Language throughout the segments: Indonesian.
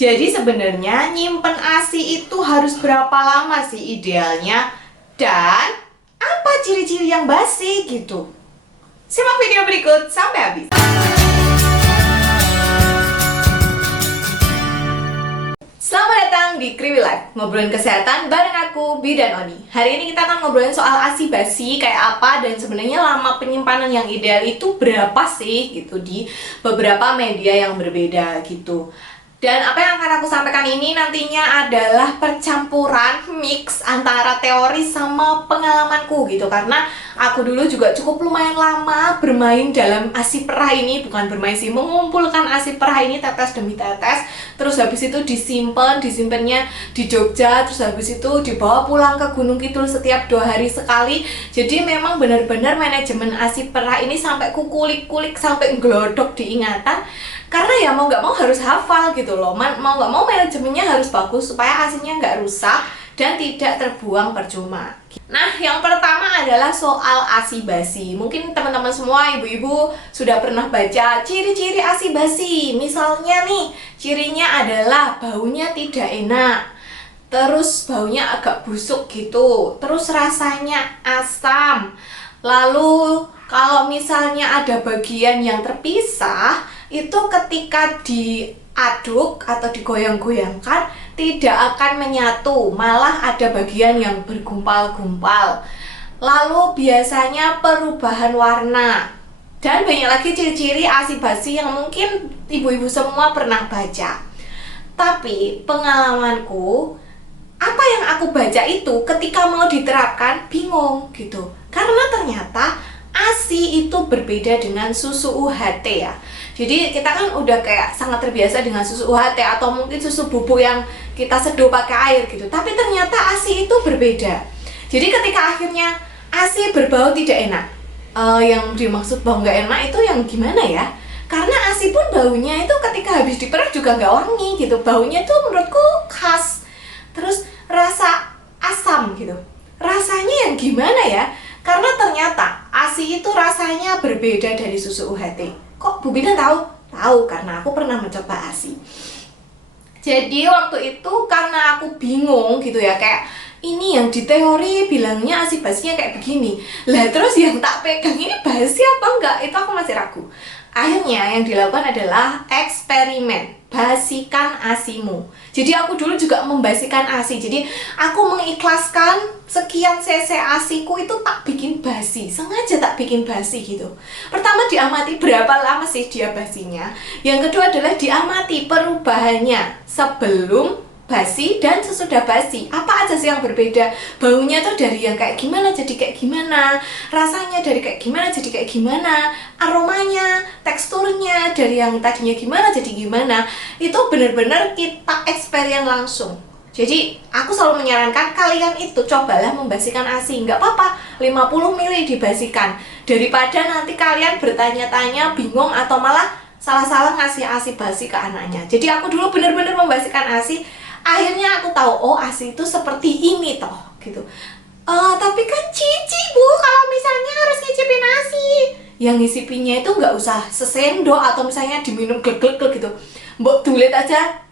Jadi sebenarnya nyimpen ASI itu harus berapa lama sih idealnya? Dan apa ciri-ciri yang basi gitu? Simak video berikut sampai habis. Selamat datang di Kriwi Life, ngobrolin kesehatan bareng aku, Bi dan Oni. Hari ini kita akan ngobrolin soal ASI basi kayak apa dan sebenarnya lama penyimpanan yang ideal itu berapa sih gitu di beberapa media yang berbeda gitu. Dan apa yang akan aku sampaikan ini nantinya adalah percampuran mix antara teori sama pengalamanku gitu. Karena aku dulu juga cukup lumayan lama bermain dalam ASI perah ini. Bukan bermain sih, mengumpulkan ASI perah ini tetes demi tetes. Terus habis itu disimpannya di Jogja. Terus habis itu dibawa pulang ke Gunung Kidul setiap 2 hari sekali. Jadi memang benar-benar manajemen ASI perah ini sampai kukulik-kulik, sampai ngelodok diingatan. Karena ya mau nggak mau harus hafal gitu loh, mau nggak mau manajemennya harus bagus supaya ASINya nggak rusak dan tidak terbuang percuma. Nah, yang pertama adalah soal ASI basi. Mungkin teman-teman semua ibu-ibu sudah pernah baca ciri-ciri ASI basi. Misalnya nih, cirinya adalah baunya tidak enak, terus baunya agak busuk gitu, terus rasanya asam. Lalu kalau misalnya ada bagian yang terpisah, itu ketika diaduk atau digoyang-goyangkan tidak akan menyatu, malah ada bagian yang bergumpal-gumpal. Lalu biasanya perubahan warna. Dan banyak lagi ciri-ciri ASI basi yang mungkin ibu-ibu semua pernah baca. Tapi pengalamanku, apa yang aku baca itu ketika mau diterapkan bingung gitu. Karena ternyata ASI itu berbeda dengan susu UHT ya. Jadi kita kan udah kayak sangat terbiasa dengan susu UHT atau mungkin susu bubuk yang kita seduh pakai air gitu. Tapi ternyata ASI itu berbeda. Jadi ketika akhirnya ASI berbau tidak enak, yang dimaksud bau nggak enak itu yang gimana ya? Karena ASI pun baunya itu ketika habis diperah juga nggak wangi gitu. Baunya tuh menurutku khas. Terus rasa asam gitu. Rasanya yang gimana ya? Karena ternyata ASI itu rasanya berbeda dari susu UHT. Kok Bu Bina tahu? Tahu karena aku pernah mencoba ASI. Jadi waktu itu karena aku bingung gitu ya, kayak ini yang di teori bilangnya ASI basinya kayak begini. Lah terus yang tak pegang ini basi apa enggak? Itu aku masih ragu. Akhirnya yang dilakukan adalah eksperimen, basikan ASImu. Jadi aku dulu juga membasikan ASI. Jadi aku mengikhlaskan sekian cc ASIku itu tak bikin basi, sengaja tak bikin basi gitu. Pertama diamati berapa lama sih dia basinya. Yang kedua adalah diamati perubahannya sebelum basi dan sesudah basi. Apa aja sih yang berbeda? Baunya tuh dari yang kayak gimana jadi kayak gimana, rasanya dari kayak gimana jadi kayak gimana, aromanya, teksturnya dari yang tadinya gimana jadi gimana. Itu benar-benar kita eksperimen langsung. Jadi aku selalu menyarankan kalian itu cobalah membasikan ASI. Nggak apa-apa 50 ml dibasikan, daripada nanti kalian bertanya-tanya bingung atau malah salah-salah ngasih ASI basi ke anaknya. Jadi aku dulu benar-benar membasikan ASI. Akhirnya aku tahu, oh ASI itu seperti ini toh gitu. Tapi kan cici Bu, kalau misalnya harus ngicipin ASI, yang ngicipinnya itu nggak usah sesendok atau misalnya diminum glek-glek gitu, mbok tulet aja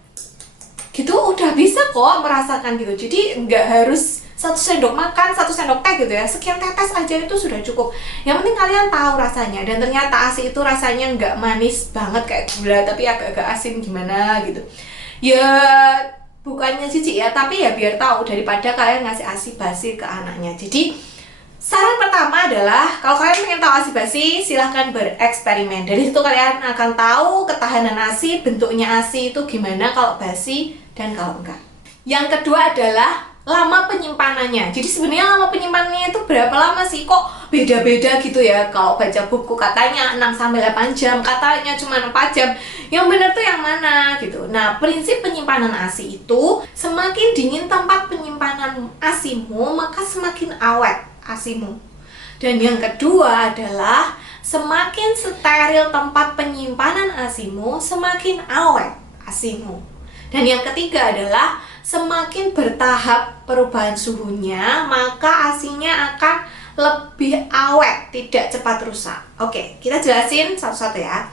gitu udah bisa kok merasakan gitu. Jadi nggak harus 1 sendok makan, 1 sendok teh gitu ya, sekian tetes aja itu sudah cukup. Yang penting kalian tahu rasanya. Dan ternyata ASI itu rasanya nggak manis banget kayak gula, tapi agak-agak asin gimana gitu ya. Bukannya cici ya, tapi ya biar tahu daripada kalian ngasih ASI basi ke anaknya. Jadi saran pertama adalah kalau kalian pengen tahu ASI basi, silahkan bereksperimen. Dari situ kalian akan tahu ketahanan ASI, bentuknya ASI itu gimana kalau basi dan kalau enggak. Yang kedua adalah lama penyimpanannya. Jadi sebenarnya lama penyimpanannya itu berapa lama sih? Kok beda-beda gitu ya? Kalau baca buku katanya 6-8 jam, katanya cuma 4 jam. Yang benar tuh yang mana gitu. Nah, prinsip penyimpanan ASI itu semakin dingin tempat penyimpanan ASImu, maka semakin awet ASImu. Dan yang kedua adalah semakin steril tempat penyimpanan ASImu, semakin awet ASImu. Dan yang ketiga adalah semakin bertahap perubahan suhunya, maka ASINya akan lebih awet, tidak cepat rusak. Oke, kita jelasin satu-satu ya.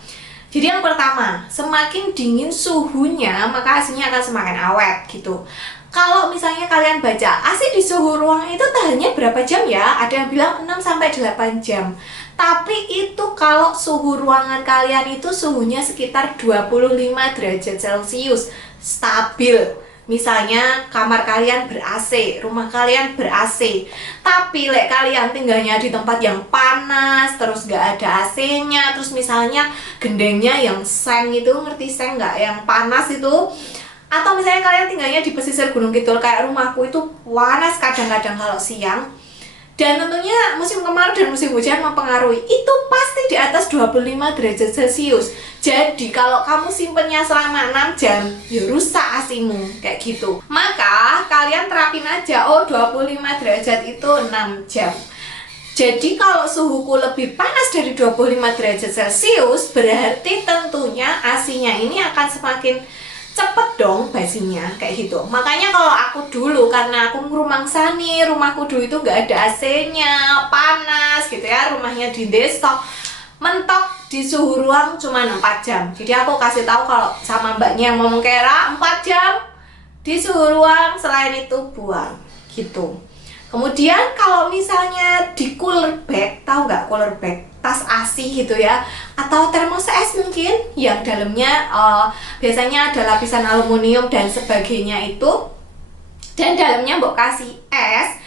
Jadi yang pertama, semakin dingin suhunya, maka asinya akan semakin awet gitu. Kalau misalnya kalian baca, asi di suhu ruang itu tahannya berapa jam ya? Ada yang bilang 6-8 jam. Tapi itu kalau suhu ruangan kalian itu suhunya sekitar 25 derajat Celcius, stabil. Misalnya kamar kalian ber-AC, rumah kalian ber-AC. Tapi kalian tinggalnya di tempat yang panas, terus gak ada AC-nya, terus misalnya gendengnya yang seng itu, ngerti seng nggak? Yang panas itu. Atau misalnya kalian tinggalnya di pesisir Gunung Kidul, kayak rumahku itu panas kadang-kadang kalau siang. Dan tentunya musim kemarau dan musim hujan mempengaruhi. Itu pasti di atas 25 derajat Celcius. Jadi kalau kamu simpennya selama 6 jam, ya rusak asimu, kayak gitu. Maka kalian terapin aja, 25 derajat itu 6 jam. Jadi kalau suhuku lebih panas dari 25 derajat Celcius, berarti tentunya asinya ini akan semakin cepet dong basinya, kayak gitu. Makanya kalau aku dulu, karena aku ngrumangsani, rumahku dulu itu nggak ada AC-nya, panas gitu ya, rumahnya di desa, mentok di suhu ruang cuma 4 jam. Jadi aku kasih tahu kalau sama mbaknya yang ngomong kera 4 jam di suhu ruang, selain itu buang gitu. Kemudian kalau misalnya di cooler bag, tahu nggak cooler bag? Tas ASI gitu ya, atau termos es mungkin yang dalamnya biasanya ada lapisan aluminium dan sebagainya itu, dan dalamnya mbok kasih es,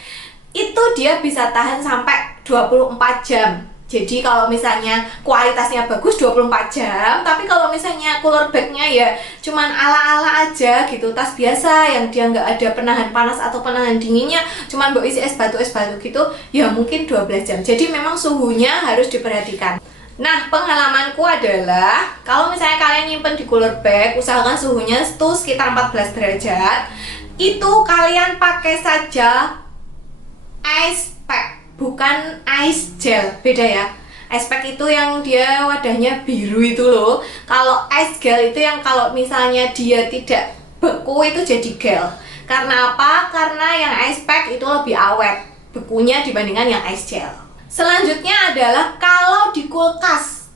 itu dia bisa tahan sampai 24 jam. Jadi kalau misalnya kualitasnya bagus 24 jam, tapi kalau misalnya cooler bagnya ya cuman ala-ala aja gitu, tas biasa yang dia nggak ada penahan panas atau penahan dinginnya, cuman mbok isi es batu gitu, ya mungkin 12 jam. Jadi memang suhunya harus diperhatikan. Nah, pengalamanku adalah kalau misalnya kalian nyimpen di cooler bag, usahakan suhunya tuh sekitar 14 derajat. Itu kalian pakai saja ice pack, bukan ice gel, beda ya. Ice pack itu yang dia wadahnya biru itu loh. Kalau ice gel itu yang kalau misalnya dia tidak beku itu jadi gel. Karena apa? Karena yang ice pack itu lebih awet bekunya dibandingkan yang ice gel. Selanjutnya adalah kalau di kulkas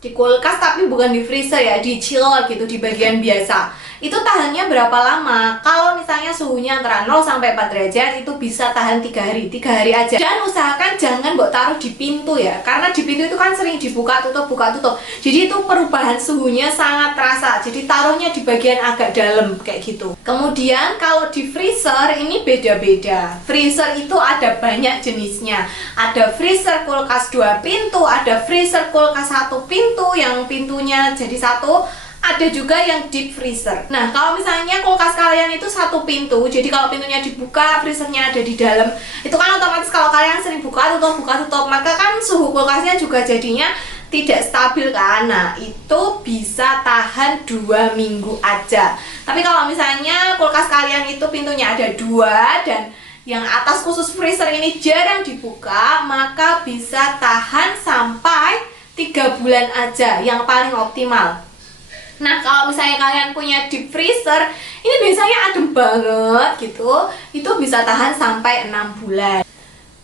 tapi bukan di freezer ya, di chiller gitu, di bagian biasa. Itu tahannya berapa lama? Kalau misalnya suhunya antara 0 sampai 4 derajat itu bisa tahan 3 hari aja. Dan usahakan jangan mbok taruh di pintu ya, karena di pintu itu kan sering dibuka tutup. Jadi itu perubahan suhunya sangat terasa. Jadi taruhnya di bagian agak dalam kayak gitu. Kemudian kalau di freezer ini beda-beda. Freezer itu ada banyak jenisnya. Ada freezer kulkas 2 pintu, ada freezer kulkas 1 pintu yang pintunya jadi satu. Ada juga yang deep freezer. Nah, kalau misalnya kulkas kalian itu 1 pintu, jadi kalau pintunya dibuka, freezernya ada di dalam, itu kan otomatis kalau kalian sering buka tutup, maka kan suhu kulkasnya juga jadinya tidak stabil kan. Nah, itu bisa tahan 2 minggu aja. Tapi kalau misalnya kulkas kalian itu pintunya ada 2 dan yang atas khusus freezer ini jarang dibuka, maka bisa tahan sampai 3 bulan aja, yang paling optimal. Nah, kalau misalnya kalian punya deep freezer, ini biasanya adem banget gitu, itu bisa tahan sampai 6 bulan.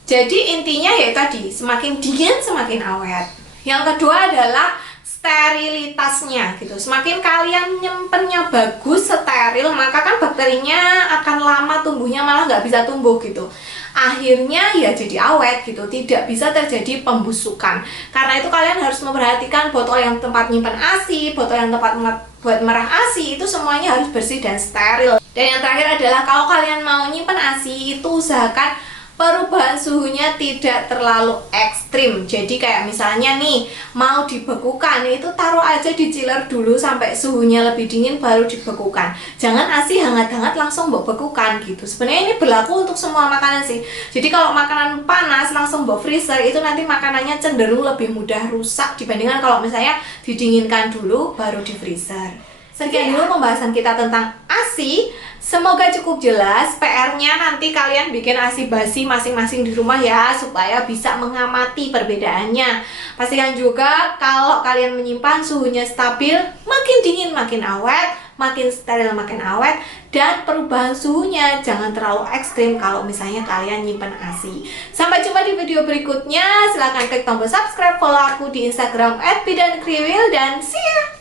Jadi intinya ya tadi, semakin dingin semakin awet. Yang kedua adalah sterilitasnya gitu. Semakin kalian nyimpennya bagus, steril, maka kan bakterinya akan lama tumbuhnya, malah nggak bisa tumbuh gitu. Akhirnya ya jadi awet gitu, tidak bisa terjadi pembusukan. Karena itu kalian harus memperhatikan botol yang tempat nyimpan ASI, botol yang tempat buat merah ASI, itu semuanya harus bersih dan steril. Dan yang terakhir adalah kalau kalian mau nyimpan ASI, itu usahakan perubahan suhunya tidak terlalu ekstrim. Jadi kayak misalnya nih mau dibekukan, itu taruh aja di chiller dulu sampai suhunya lebih dingin baru dibekukan. Jangan ASI hangat-hangat langsung mbok bekukan gitu. Sebenarnya ini berlaku untuk semua makanan sih. Jadi kalau makanan panas langsung mbok freezer, itu nanti makanannya cenderung lebih mudah rusak dibandingkan kalau misalnya didinginkan dulu baru di freezer. Sekian dulu pembahasan kita tentang ASI. Semoga cukup jelas. PR-nya nanti kalian bikin ASI basi masing-masing di rumah ya, supaya bisa mengamati perbedaannya. Pastikan juga kalau kalian menyimpan suhunya stabil, makin dingin makin awet, makin steril makin awet, dan perubahan suhunya jangan terlalu ekstrim kalau misalnya kalian nyimpan ASI. Sampai jumpa di video berikutnya. Silahkan klik tombol subscribe, follow aku di Instagram @bidankriwil, dan see ya!